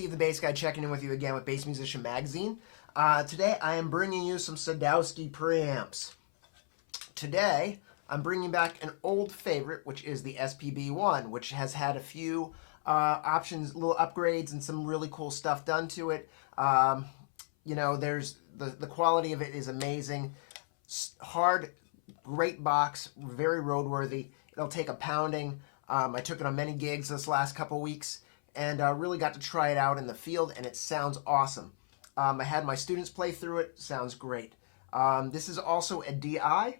Steve the Bass Guy checking in with you again with Bass Musician Magazine. Today I am bringing you some Sadowsky preamps. Today I'm bringing back an old favorite, which is the SBP-1, which has had a few options, little upgrades, and some really cool stuff done to it. You know, there's the quality of it is amazing. Hard, great box, very roadworthy. It'll take a pounding. I took it on many gigs this last couple weeks and really got to try it out in the field, and it sounds awesome. I had my students play through it. Sounds great. This is also a DI,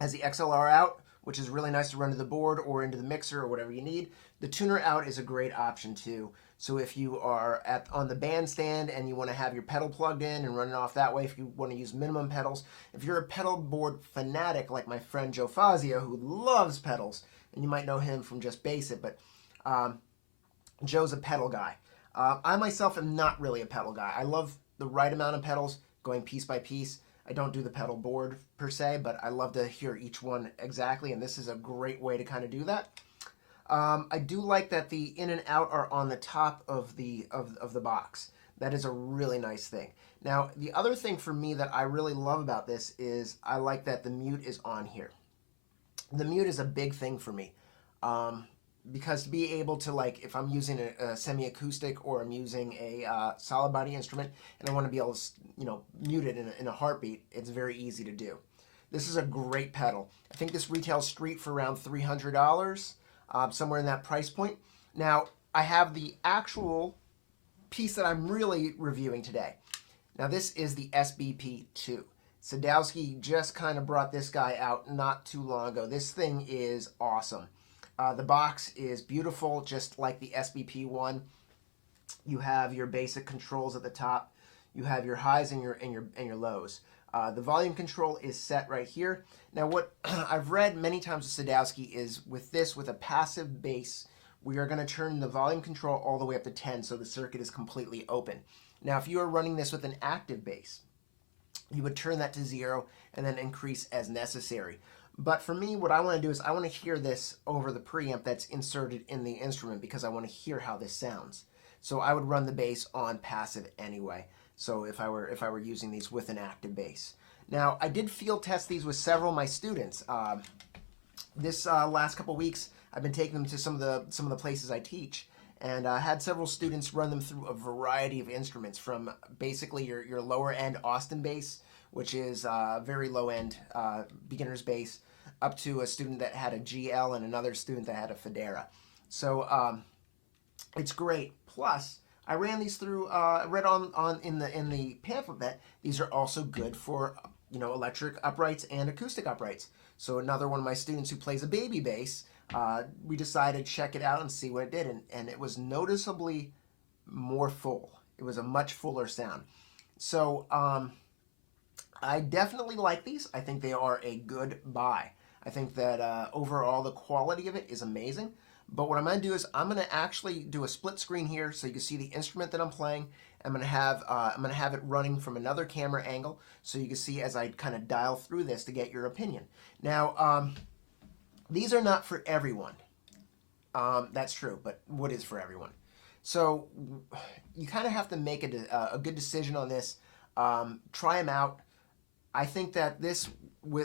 has the XLR out, which is really nice to run to the board or into the mixer or whatever you need. The tuner out is a great option too. So if you are on the bandstand and you want to have your pedal plugged in and run it off that way, if you want to use minimum pedals, if you're a pedal board fanatic like my friend Joe Fazio, who loves pedals, and you might know him from Just Bass It, but Joe's a pedal guy. I myself am not really a pedal guy. I love the right amount of pedals, going piece by piece. I don't do the pedal board per se, but I love to hear each one exactly, and this is a great way to kind of do that. I do like that the in and out are on the top of the box. That is a really nice thing. Now, the other thing for me that I really love about this is I like that the mute is on here. The mute is a big thing for me. Because to be able to, like, if I'm using a semi-acoustic or I'm using a solid body instrument and I want to be able to, you know, mute it in a heartbeat, it's very easy to do. This is a great pedal. I think this retails street for around $300, somewhere in that price point. Now, I have the actual piece that I'm really reviewing today. Now, this is the SBP-2. Sadowsky just kind of brought this guy out not too long ago. This thing is awesome. The box is beautiful, just like the SBP-1. You have your basic controls at the top. You have your highs and your lows. The volume control is set right here. Now, what I've read many times with Sadowsky is with a passive bass, we are going to turn the volume control all the way up to 10, so the circuit is completely open. Now, if you are running this with an active bass, you would turn that to 0 and then increase as necessary. But for me, what I want to do is I want to hear this over the preamp that's inserted in the instrument because I want to hear how this sounds. So I would run the bass on passive anyway. So if I were using these with an active bass. Now, I did field test these with several of my students. This last couple weeks, I've been taking them to some of the places I teach, and I had several students run them through a variety of instruments, from basically your lower end Austin bass, which is very low end beginner's bass, up to a student that had a GL and another student that had a Federa. So it's great. Plus, I ran these through. Read in the pamphlet that these are also good for, you know, electric uprights and acoustic uprights. So another one of my students who plays a baby bass, we decided to check it out and see what it did, and it was noticeably more full. It was a much fuller sound. So I definitely like these. I think they are a good buy. I think that overall the quality of it is amazing. But what I'm going to do is I'm going to actually do a split screen here so you can see the instrument that I'm playing. I'm going to have it running from another camera angle so you can see as I kind of dial through this to get your opinion. Now, these are not for everyone. That's true, but what is for everyone? So you kind of have to make a good decision on this. Try them out. I think that this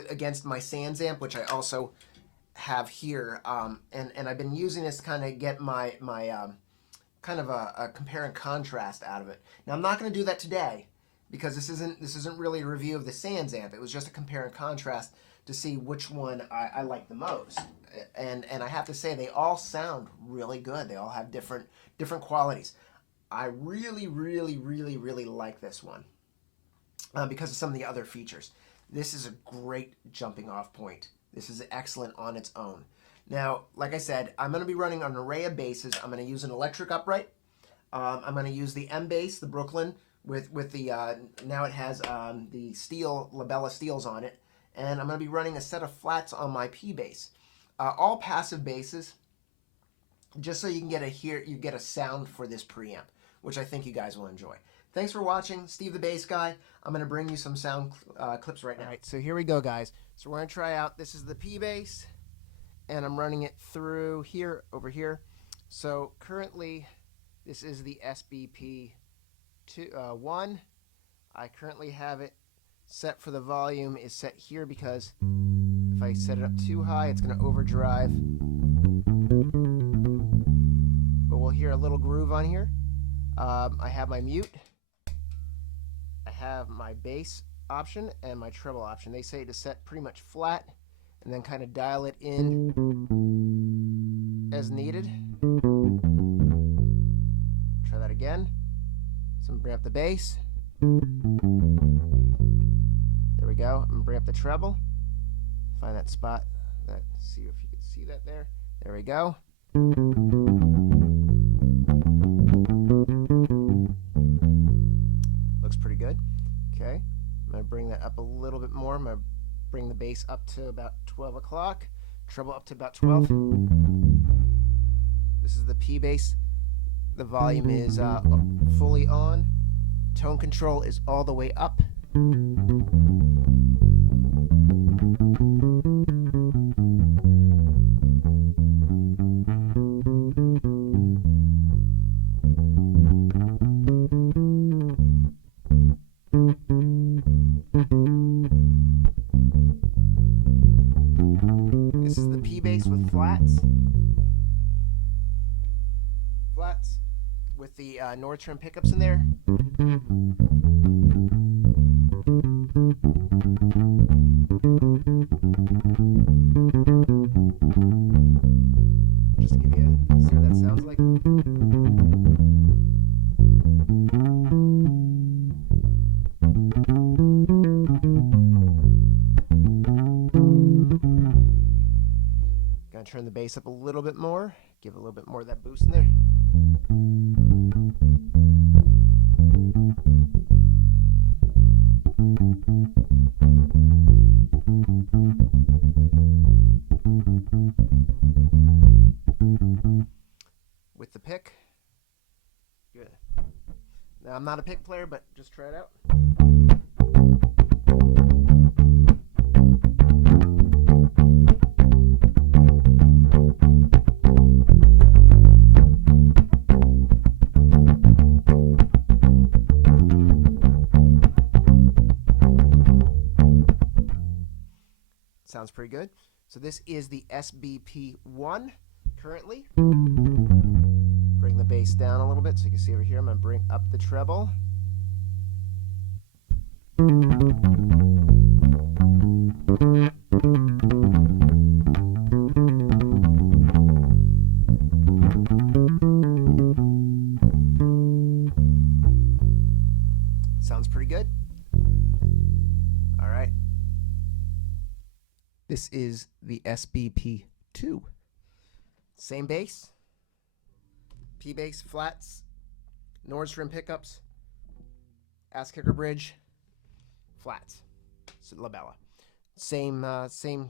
against my Sans amp, which I also have here, and I've been using this to kind of get my kind of a compare and contrast out of it. Now, I'm not going to do that today because this isn't really a review of the Sans amp. It was just a compare and contrast to see which one I like the most. And I have to say they all sound really good. They all have different qualities. I really like this one because of some of the other features. This is a great jumping off point. This is excellent on its own. Now, like I said, I'm going to be running an array of basses. I'm going to use an electric upright. I'm going to use the M bass, the Brooklyn, with the now it has the steel labella steels on it, and I'm going to be running a set of flats on my P bass. All passive basses, just so you can get a sound for this preamp, which I think you guys will enjoy. Thanks for watching. Steve the Bass Guy. I'm going to bring you some sound clips right now. All right, so here we go, guys. So we're going to try out, this is the P bass, and I'm running it through here, over here. So currently, This is the SBP-1. I currently have it set for the volume is set here because if I set it up too high, it's going to overdrive. But we'll hear a little groove on here. I have my mute. I have my bass option and my treble option. They say to set pretty much flat and then kind of dial it in as needed. Try that again. So I'm going to bring up the bass. There we go. I'm going to bring up the treble. Find that spot. See if you can see that there. There we go. Looks pretty good. Okay. I'm going to bring that up a little bit more. I'm going to bring the bass up to about 12 o'clock. Treble up to about 12. This is the P bass. The volume is fully on. Tone control is all the way up. This is the P bass with flats. Flats with the Nordstrom pickups in there. Just to give you see what that sounds like. Gonna turn the bass up a little bit more, give a little bit more of that boost in there. With the pick. Good. Now I'm not a pick player, but just try it out. Sounds pretty good. So this is the SBP-1 currently. Bring the bass down a little bit so you can see over here. I'm going to bring up the treble. Sounds pretty good. All right. This is the SBP-2. Same bass. P bass, flats, Nordstrom pickups, ass kicker bridge, flats, so labella. Same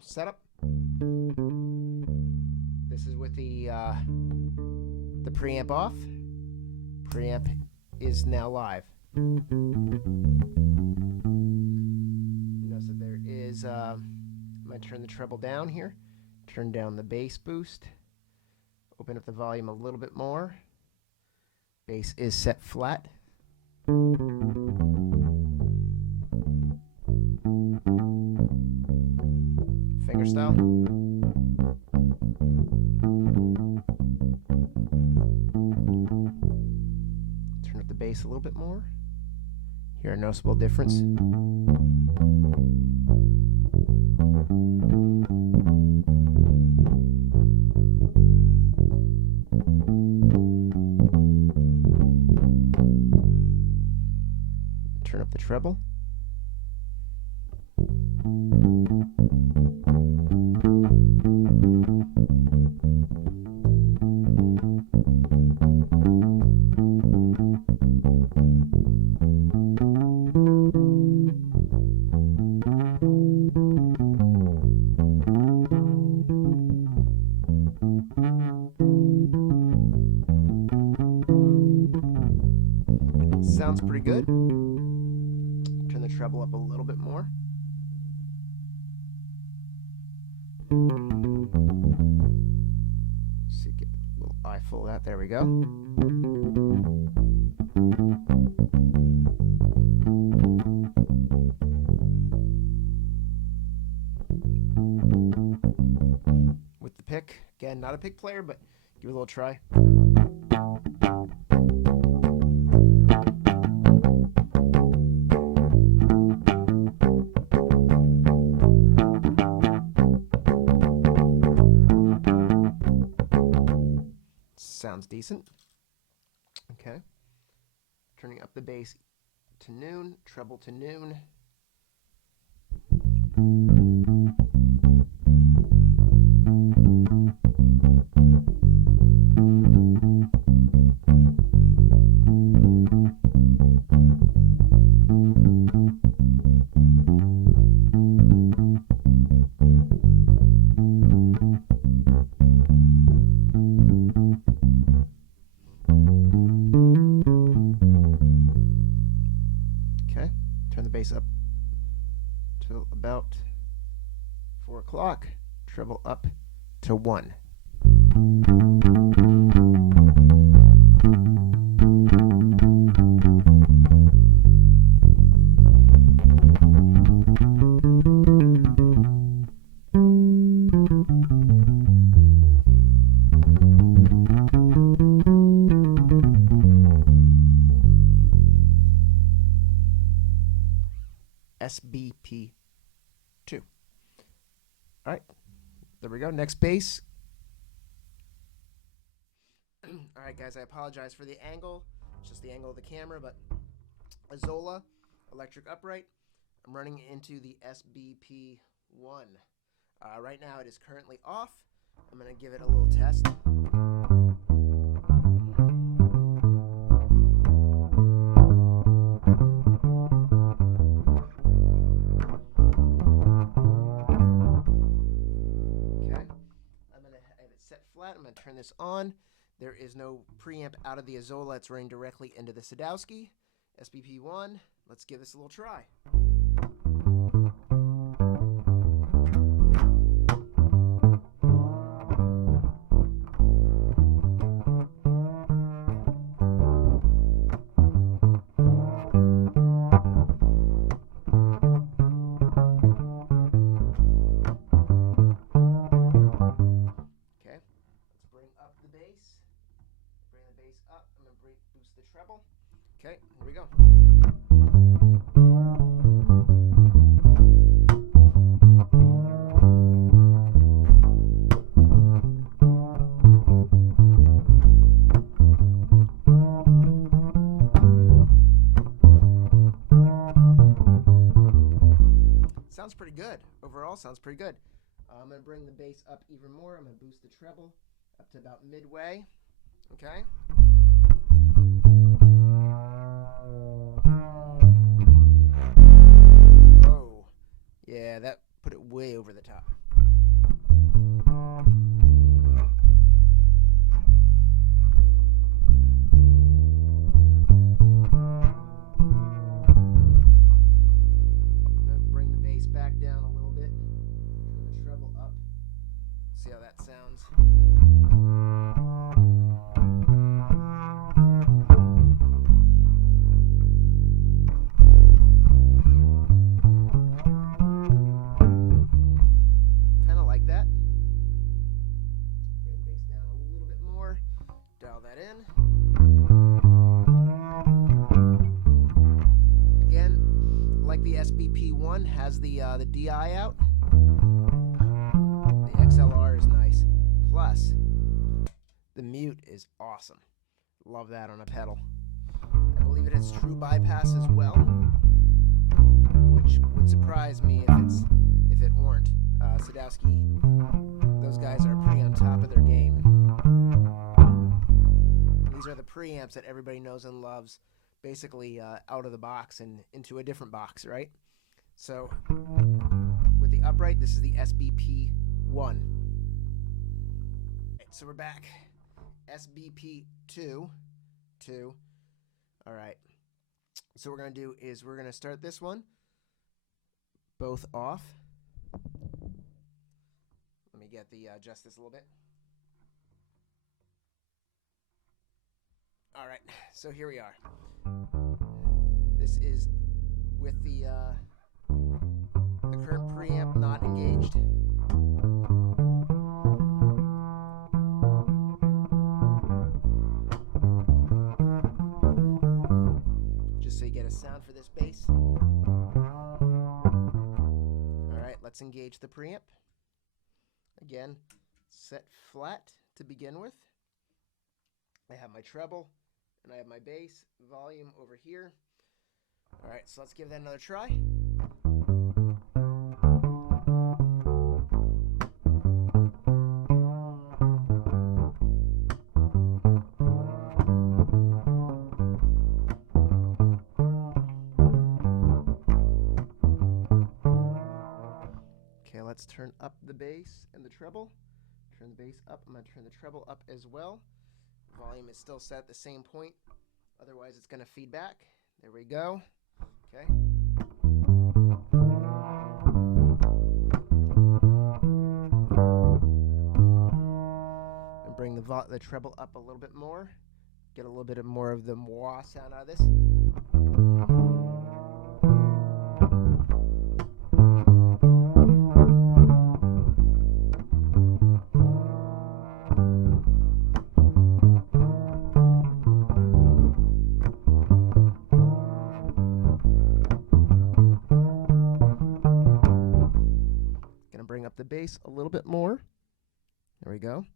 setup. This is with the preamp off. Preamp is now live. Notice that there is. I'm gonna turn the treble down here. Turn down the bass boost. Open up the volume a little bit more. Bass is set flat. Finger style. Turn up the bass a little bit more. Hear a noticeable difference. Turn up the treble. Sounds pretty good. Turn the treble up a little bit more. See, get a little eye try full out. There we go. With the pick. Again, not a pick player, but give it a little try. Sounds decent. Okay. Turning up the bass to noon, treble to noon. Turn the bass up till about 4 o'clock. Treble up to 1. SBP-2. All right, there we go. Next bass. All right, guys, I apologize for the angle. It's just the angle of the camera, but Azola, electric upright. I'm running into the SBP-1. Right now it is currently off. I'm going to give it a little test. I'm going to turn this on. There is no preamp out of the Azola. It's running directly into the Sadowsky SBP-1. Let's give this a little try. Bring the bass up. I'm going to boost the treble. Okay, here we go. Sounds pretty good. Overall, sounds pretty good. I'm going to bring the bass up even more. I'm going to boost the treble up to about midway. Okay. Oh, yeah, that put it way over the top. I'm going to bring the bass back down a little bit. Turn the treble up. See how that sounds. Dial that in. Again, like the SBP-1 has the DI out. The XLR is nice. Plus, the mute is awesome. Love that on a pedal. I believe it has true bypass as well, which would surprise me if it weren't. Sadowsky, those guys are pretty on top of their game. These are the preamps that everybody knows and loves, basically out of the box and into a different box, right? So with the upright, this is the SBP-1. So we're back. SBP-2. All right. So what we're going to do is we're going to start this one both off. Let me get the adjust this a little bit. All right, so here we are. This is with the current preamp not engaged. Just so you get a sound for this bass. All right, let's engage the preamp. Again, set flat to begin with. I have my treble and I have my bass volume over here. All right, so let's give that another try. Okay, let's turn up the bass and the treble. Turn the bass up. I'm going to turn the treble up as well. Volume is still set at the same point, otherwise it's going to feed back. There we go. Okay. And bring the treble up a little bit more. Get a little bit more of the wah sound out of this. Bring up the bass a little bit more. There we go.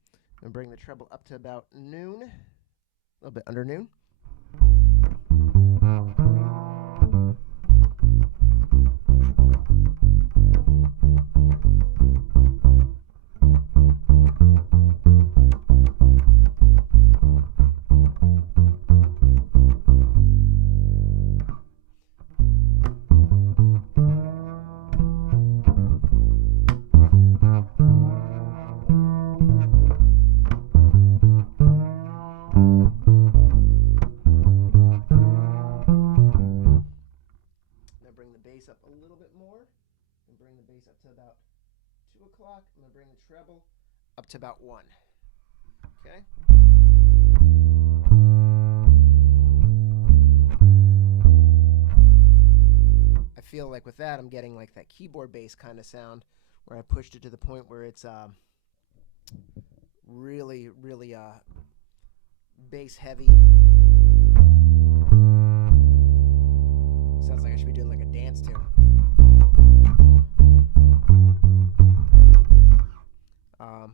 And bring the treble up to about noon, a little bit under noon. Up a little bit more and bring the bass up to about 2 o'clock. I'm going to bring the treble up to about 1. Okay. I feel like with that I'm getting like that keyboard bass kind of sound where I pushed it to the point where it's really bass heavy. Sounds like I should be doing like a dance tune.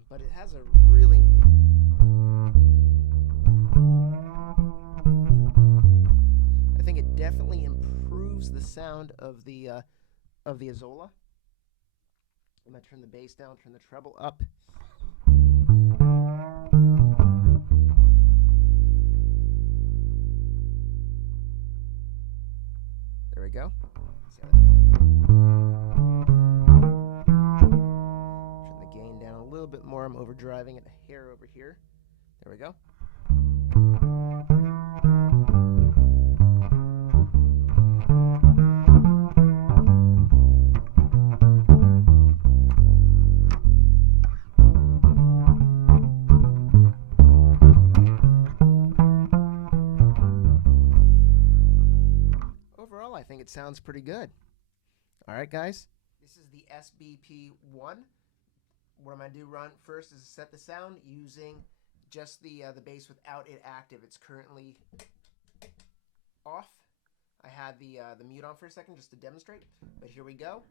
But it has a really I think it definitely improves the sound of the Azola. I'm gonna turn the bass down, turn the treble up. There we go. Turn the gain down a little bit more. I'm overdriving it a hair over here. There we go. Overall, I think it sounds pretty good. All right, guys. This is the SBP-1. What I'm going to do first is set the sound using just the bass without it active. It's currently off. I had the mute on for a second just to demonstrate, but here we go.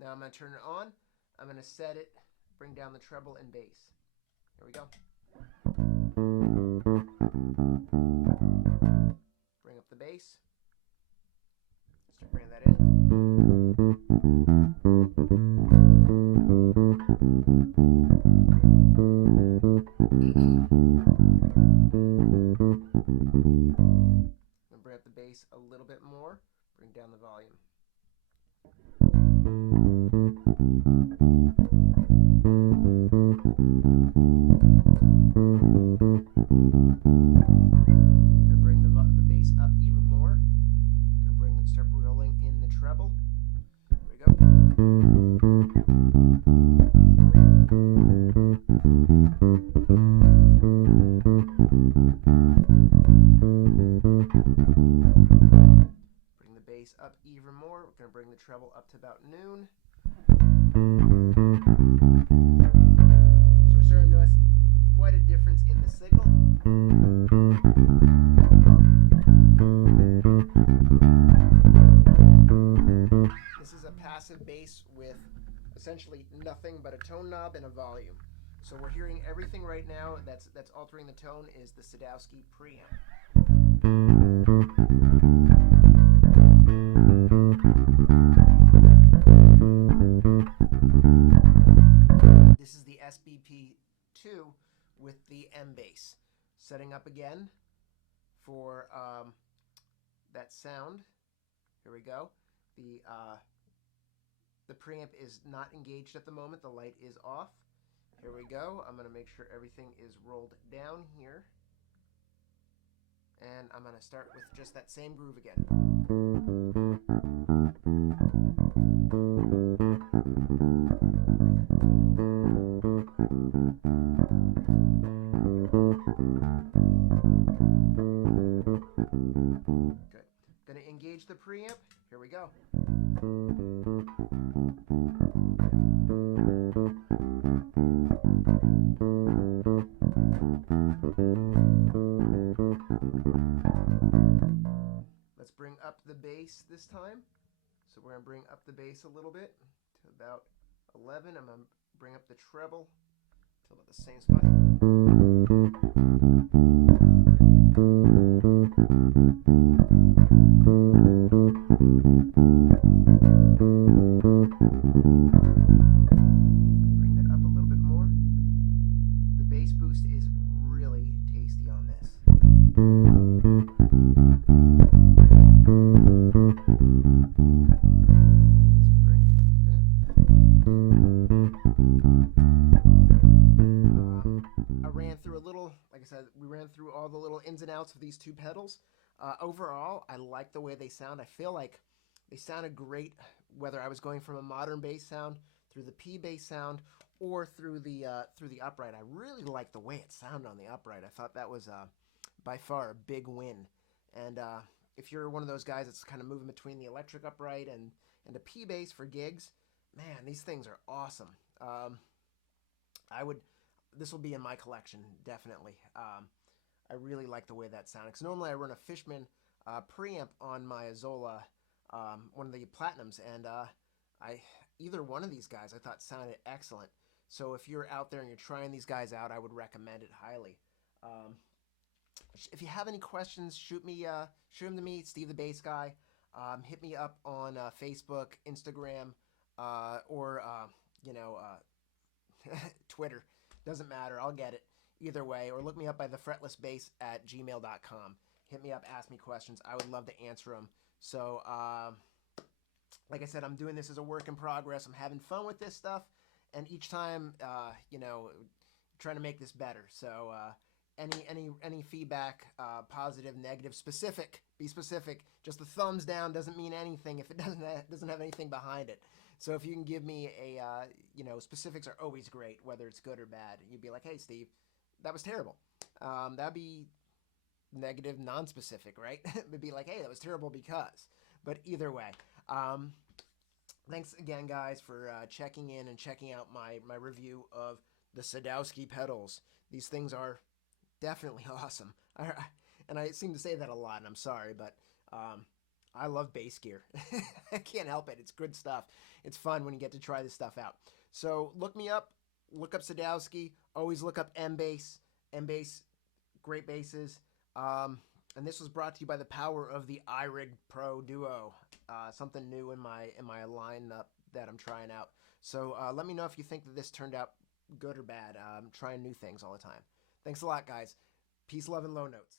Now I'm going to turn it on. I'm going to set it, bring down the treble and bass. Here we go. Bring up the bass. Start bringing that in. I'm going to bring up the bass a little bit more. Bring down the volume. Gonna bring the bass up even more. Gonna bring treble up to about noon. So we're starting to notice quite a difference in the signal. This is a passive bass with essentially nothing but a tone knob and a volume. So we're hearing everything right now that's altering the tone is the Sadowsky Preamp. This is the SBP-2 with the M bass. Setting up again for that sound. Here we go. The preamp is not engaged at the moment. The light is off. Here we go. I'm going to make sure everything is rolled down here. And I'm going to start with just that same groove again. Good. Going to engage the preamp. Here we go. Let's bring up the bass this time. So we're going to bring up the bass a little bit to about 11. I'm going to bring up the treble to about the same spot. Bring that up a little bit more. The bass boost is really tasty on this. We ran through all the little ins and outs of these two pedals. Overall, I like the way they sound. I feel like they sounded great, whether I was going from a modern bass sound through the P bass sound or through the upright. I really like the way it sounded on the upright. I thought that was by far a big win. And if you're one of those guys that's kind of moving between the electric upright and a P bass for gigs, man, these things are awesome. This will be in my collection, definitely. I really like the way that sounded. Because normally I run a Fishman preamp on my Zola, one of the Platinums, and either one of these guys I thought sounded excellent. So if you're out there and you're trying these guys out, I would recommend it highly. If you have any questions, shoot them to me, Steve the Bass Guy. Hit me up on Facebook, Instagram, or Twitter. Doesn't matter, I'll get it either way, or look me up by thefretlessbass@gmail.com. Hit me up, ask me questions. I would love to answer them. So, like I said, I'm doing this as a work in progress. I'm having fun with this stuff, and each time, trying to make this better. So, any feedback, positive, negative, specific, be specific. Just the thumbs down doesn't mean anything if it doesn't have anything behind it. So if you can give me a, specifics are always great, whether it's good or bad. You'd be like, hey, Steve, that was terrible. That'd be negative, non-specific, right? It'd be like, hey, that was terrible because. But either way, thanks again, guys, for checking in and checking out my review of the Sadowsky pedals. These things are definitely awesome. And I seem to say that a lot, and I'm sorry, but I love bass gear. I can't help it. It's good stuff. It's fun when you get to try this stuff out. So look me up. Look up Sadowsky. Always look up M-Bass. M-Bass, great basses. And this was brought to you by the power of the iRig Pro Duo. Something new in my lineup that I'm trying out. So let me know if you think that this turned out good or bad. I'm trying new things all the time. Thanks a lot, guys. Peace, love, and low notes.